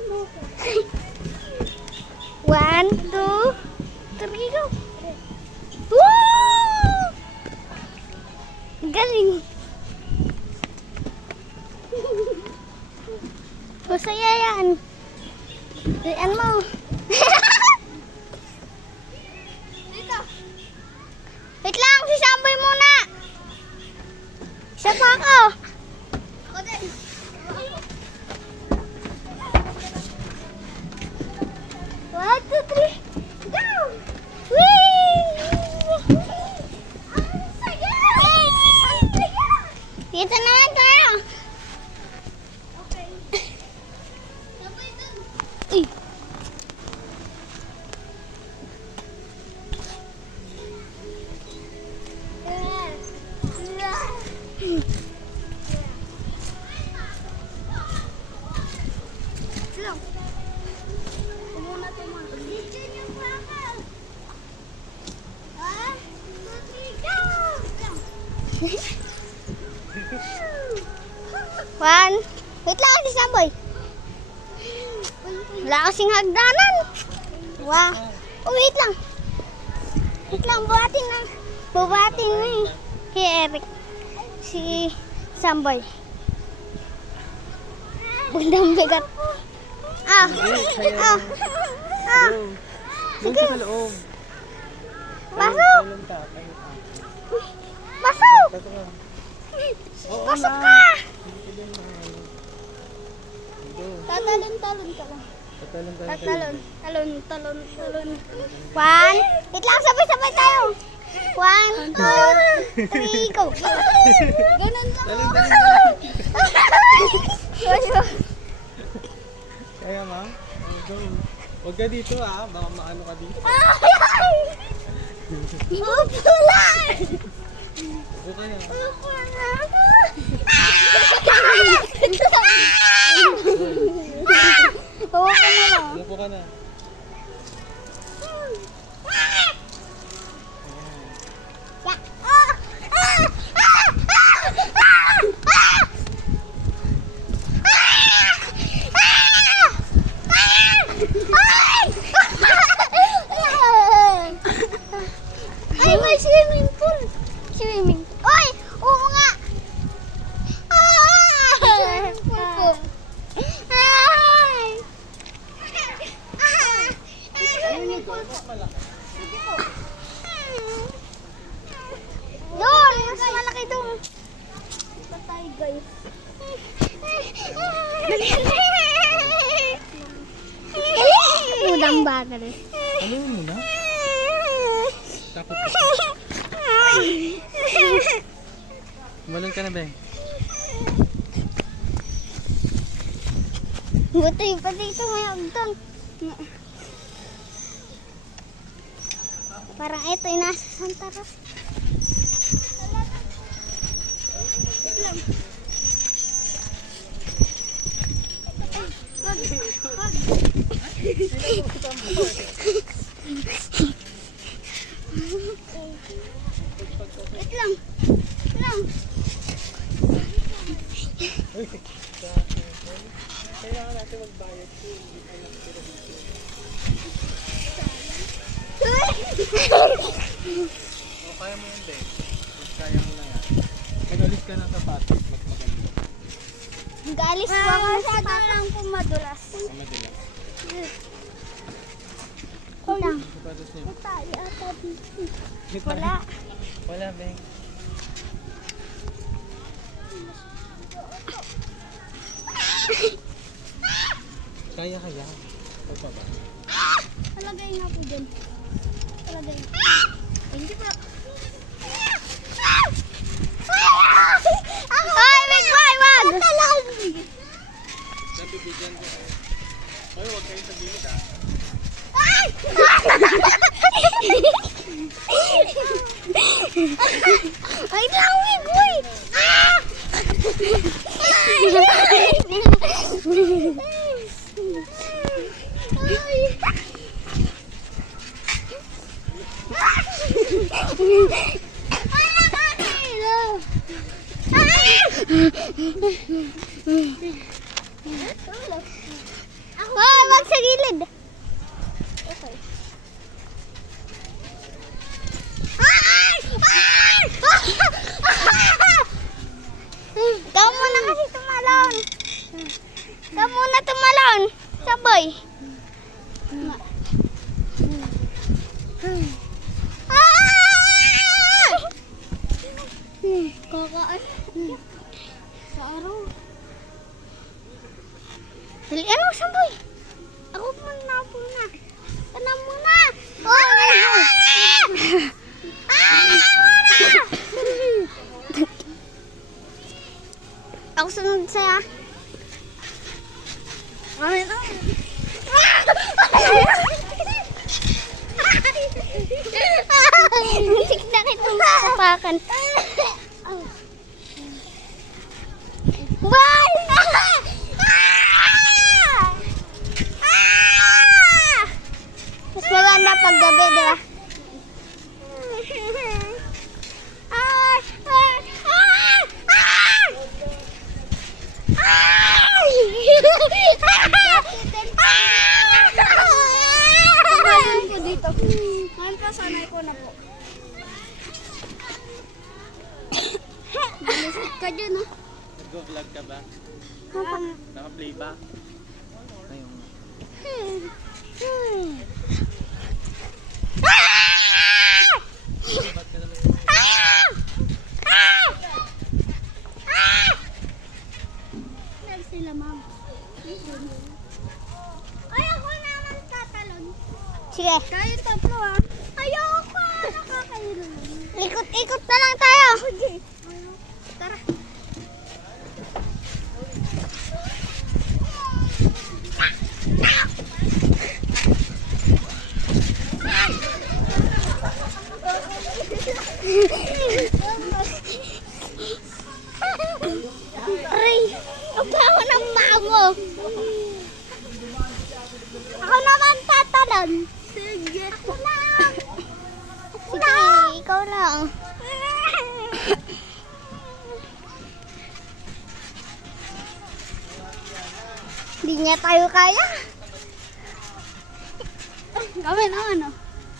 1, 2, 3, go! Woo! Galing! Masaya yan! Diyan mo! Dito! Wait lang! Sisambay muna! Isa pa ako! Ako din! One, two, three, go! Whee! Ang saya! Ang saya! Dito naman tayo! Okay. Sabay dun! Uy! Lang. Tumuna. Diyan yung bakal. 1, 2, 3, go! One. Wait lang kasi saboy. Wala kasing hagdanan. Wow. Oh, wait lang. Wait lang, buhatin na. Buhatin na eh. Kay Eric. Si Samboy. Bundang bigat. Doon ka sa loob. Pasok! Pasok! Pasok ka! Tatalon-talon ka lang. Talon. 1. Wait lang, sabay-sabay tayo. 1, 2, 3, go! Ganun lang. Kaya ma? Go. Huwag ka dito baka maano ka dito. Upo lang! Upo ka na. Upo lang! Upo ka na lang. Upo ka na. Ay, may swimming pool. Swimming. Oy! Oo nga! Swimming pool po. Ay! Swimming pool po. Sige po. Doon! Mas malaki doon. Ito tayo, guys. Udang bagal. Ano yun muna? Takot ka. Malun ka na ba? Buti pa dito may agdan. Parang ito ay nasa Santa Rosa. Wait lang. Kailangan natin magbayad ko. Hindi tayo nakitira dito. Kaya mo yun, Ben. Kaya mo na yan. Mag-alis ka ng sapatos. Mas maganda. Galis pa ako sa patang pumadulas. Madalas. Wala. Sapatos niya. Tayo ata dito. Wait Wala. lang. Wala, Ben. Kaya. Pagpapa. Talagay nga po dyan. Talagay. Hindi pa. Ay, wag! Nabibigyan ko. Ay, huwag kayo sa gilid Ay, lawig, boy! Hoy, wag sa gilid. Okay. Ikaw muna kasi tumalon. Ikaw muna tumalon. Sabay. Kakaan. Sa araw. Dali, ano, sabay. Ako muna. Ano muna? Ako sunod sa'yo. Ay, no. Muntik na kitang kapakan. Bye! Mas maganda pag gabi, di ba? Po dito. Ngayon pa, sanay ko na po. Bulisik ka dyan, oh. Nag-vlog ka ba? Naka-play ba? Ayun. Ba't ka naman? Nag sila, ma'am. Ay, ako naman tatalon. Sige. Kayo tatlo ah. Ayoko! Nakakairo lang. Ikot-ikot na lang tayo. Sige. Tara. Aray! Ang baho ng bango. Ako naman tatalon. Sige. Ako lang. Sige, ikaw lang. Hindi niya tayo kaya. Kami na ano.